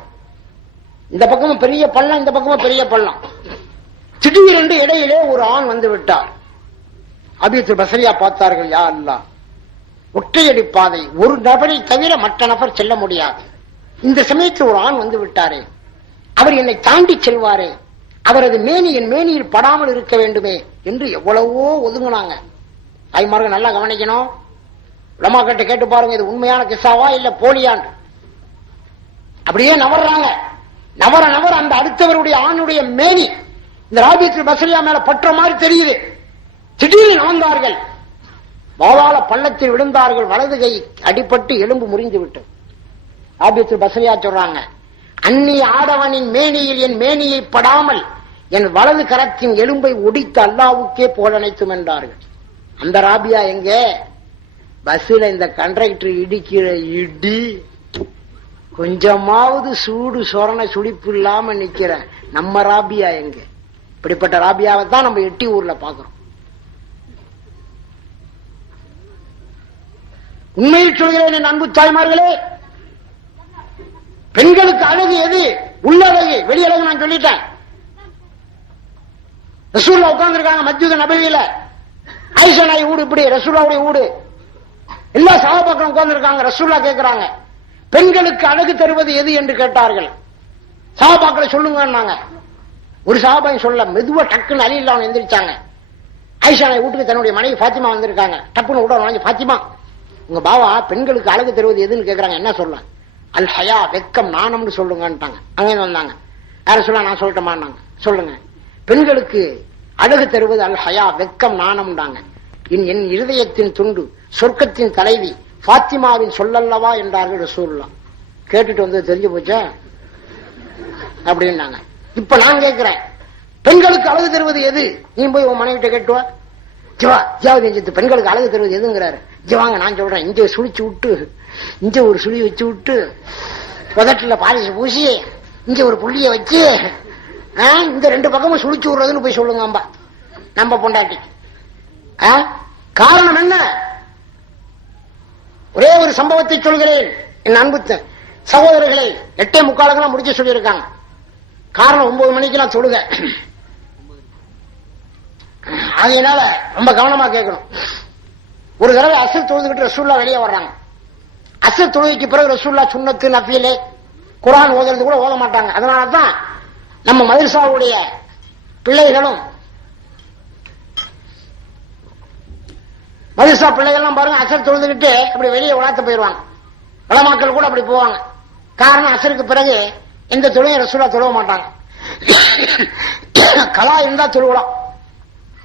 இந்த பக்கமும் பெரிய பள்ளம், இந்த பக்கமும் பெரிய பள்ளம். திடீரென்று இடையிலே ஒரு ஆண் வந்து விட்டார். ராபியத்துல் பஸ்ரியா பார்த்தார்கள், யா அல்லாஹ், ஒற்றையடி பாதை, ஒரு நபரை தவிர மற்ற நபர் செல்ல முடியாது. இந்த சமயத்தில் ஒரு ஆண் வந்து விட்டாரே, அவர் என்னை தாண்டி செல்வாரே, அவரது மேனி என் மேனியில் படாமல் இருக்க வேண்டுமே என்று எவ்வளவோ ஒதுங்கினாங்க. தாய்மார்கள் நல்லா கவனிக்கணும். உலமாக்கிட்ட கேட்டு பாருங்க, இது உண்மையான கிஸ்ஸாவா இல்ல போலியான். அப்படியே நவர்றாங்க. நவர நவர அந்த அடுத்தவருடைய ஆணுடைய மேனி இந்த ராபியத்துல் பஸ்ரியா மேல பற்ற மாதிரி தெரியுது. திடீர்னு நவந்தார்கள், பாவால பள்ளத்தில் விழுந்தார்கள். வலது கை அடிபட்டு எலும்பு முறிந்து விட்டு ராபியத்துல் பஸ்ரியா சொல்றாங்க, அந்நிய ஆடவனின் மேனியில் என் மேனியை படாமல் என் வலது கரத்தின் எலும்பை ஒடித்து அல்லாவுக்கே புகழனைத்தும் என்றார்கள். அந்த ராபியா எங்க? பஸ்ல இந்த கண்டக்டர் இடிக்கிற இடி கொஞ்சமாவது சூடு சொரண சுடிப்பு இல்லாம நிக்கிற நம்ம ராபியா எங்க? இப்படிப்பட்ட ராபியாவை தான் நம்ம எட்டி ஊர்ல பாக்குறோம். உண்மையில் சொல்கிறேன் என் அன்பு தாய்மார்களே, பெண்களுக்கு அழகு எது? உள்ளழகு, வெளியழகு நான் சொல்லிட்டேன். ரசூல்லா உட்கார்ந்து இருக்காங்க மஸ்ஜித் நபவியில, ஆயிஷா நாய் ஊடு இப்படி, ரசூல்லாவுடைய ஊடு, எல்லா சஹாபாக்களும் உட்கார்ந்து இருக்காங்க. ரசூல்லா கேட்கிறாங்க, பெண்களுக்கு அழகு தருவது எது என்று கேட்டார்கள். சஹாபாக்களை சொல்லுங்க. ஒரு சஹாபாய் சொல்ல மெதுவா டக்குன்னு அலி இல்லாம எந்திரிச்சாங்க. ஆயிஷா நாய் வீட்டுக்கு தன்னுடைய மனைவி பாத்திமா வந்திருக்காங்க. டப்புன்னு விட வாங்கி, பாத்திமா உங்க பாவா பெண்களுக்கு அழகு தருவது எதுன்னு கேட்கிறாங்க. என்ன சொல்ல? அல் ஹயா, வெக்கம், நாணம்னு சொல்லுங்கன்ட்டாங்க. அங்கே வந்தாங்க. யார சொல்ல? நான் சொல்லட்டமான்னாங்க. சொல்லுங்க. பெண்களுக்கு அழகு தருவது அல் ஹயா, வெக்கம், நாணம்டாங்க. என் இருதயத்தின் துண்டு, சொர்க்கத்தின் தலைவி பாத்திமாவின் சொல்லல்லவா என்றார்கள் ரசூலுல்லாஹ். கேட்டுட்டு வந்து தெரிஞ்சு போச்சா அப்படின்னாங்க. இப்ப நான் கேட்கிறேன், பெண்களுக்கு அழகு தருவது எது? நீ போய் உன் மனைவிட்ட கேட்டுவா. ஜிவா ஜியாவது பெண்களுக்கு அழகு தருவது எதுங்கிறாரு. ஜிவாங்க நான் சொல்றேன், இங்க சுழிச்சு விட்டு, இங்க ஒரு சுழி வச்சு விட்டு, புதட்டில பாலிசு பூசி, இங்க ஒரு புள்ளிய வச்சு, இந்த ரெண்டு பக்கமும் சுழிச்சு விடுறதுன்னு போய் சொல்லுங்க நம்ம பொண்டாட்டி. காரணம் என்ன? ஒரே ஒரு சம்பவத்தை சொல்கிறேன் என் அன்பு சகோதரர்களை. 8:45 முடிச்சு சொல்லியிருக்காங்க. காரணம் 9 மணிக்கெல்லாம் சொல்லுங்க. அதனால ரொம்ப கவனமா கேட்கணும். ஒரு தடவை அசர் தொழுதுகிட்டு ரசூல்லா வெளியே வர்றாங்க. அசர் தொழுகைக்கு பிறகு ரசூல்லா சுன்னத்து நஃபிலே குர்ஆன் ஓதுறது கூட ஓத மாட்டாங்க. அதனாலதான் நம்ம மதரசாவுடைய பிள்ளைகளும் மதரசா பிள்ளைகள்லாம் பாருங்க, அசர் தொழுதுகிட்டு அப்படி வெளியே உலாத்த போயிடுவாங்க. உலமாக்கள் கூட அப்படி போவாங்க. காரணம் அசருக்கு பிறகு எந்த தொழுகையும் ரசூலா தொழுவ மாட்டாங்க. கலா இருந்தா தொழுவலாம்.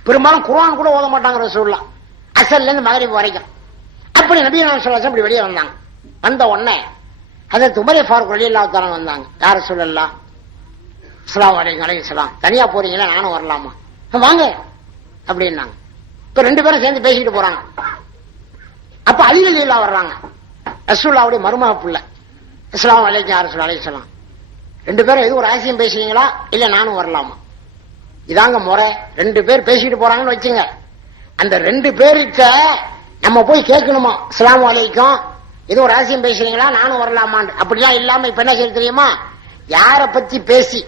பெரும்பாலும் குர்ஆன் கூட ஓத மாட்டாங்க ரசூல்லா, அசல்ல இருந்து மகரிப் வரைக்கும். அப்படி நபி ஸல்லல்லாஹு அலைஹி வஸல்லம் இப்படி வெளியே வந்தாங்க. வந்த உடனே ஹஜ்ரத் உமர் ஃபாரூக் ரலியல்லாஹு தஆலா வந்தாங்க. யா ரசூலல்லாஹ், அஸ்ஸலாமு அலைக்கும். அலைஹிஸ்ஸலாம். தனியா போறீங்களா, நானும் வரலாமா? வாங்க அப்படின்னாங்க. இப்ப ரெண்டு பேரும் சேர்ந்து பேசிக்கிட்டு போறாங்க. அப்ப அலி ரலியல்லாஹு வர்றாங்க, ரசூலுல்லாஹ்வுடைய மருமக புள்ள. அஸ்ஸலாமு அலைக்கும் யா ரசூல். அலைஹிஸ்ஸலாம். ரெண்டு பேரும் எதுவும் ரகசியம் பேசுவீங்களா, இல்ல நானும் வரலாமா? இதாங்க முறை. ரெண்டு பேர் பேசிட்டு போறாங்கன்னு வச்சுங்க, அந்த ரெண்டு பேருக்கு நம்ம போய் கேட்கணுமா, அஸ்ஸலாமு அலைக்கும் ஏதோ ரகசியம் பேசுறீங்களா, நானும் வரலாமான்னு. அப்படிலாம் இல்லாம இப்ப என்ன செய்ய தெரியுமா, யார பத்தி பேசி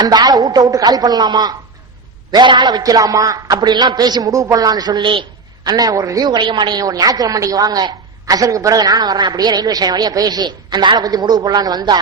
அந்த ஆளை வீட்டை விட்டு காலி பண்ணலாமா, வேற ஆளை வைக்கலாமா, அப்படி எல்லாம் பேசி முடிவு பண்ணலாம்னு சொல்லி, அண்ணன் ஒரு லீவு கிடைக்க மாட்டேங்க, ஒரு ஞாயிற்றுக்கிழமை வாங்க, அசருக்கு பிறகு நானும் வரேன், அப்படியே ரயில்வே ஸ்டேஷன் வழியா பேசி அந்த ஆளை பத்தி முடிவு பண்ணலான்னு வந்தா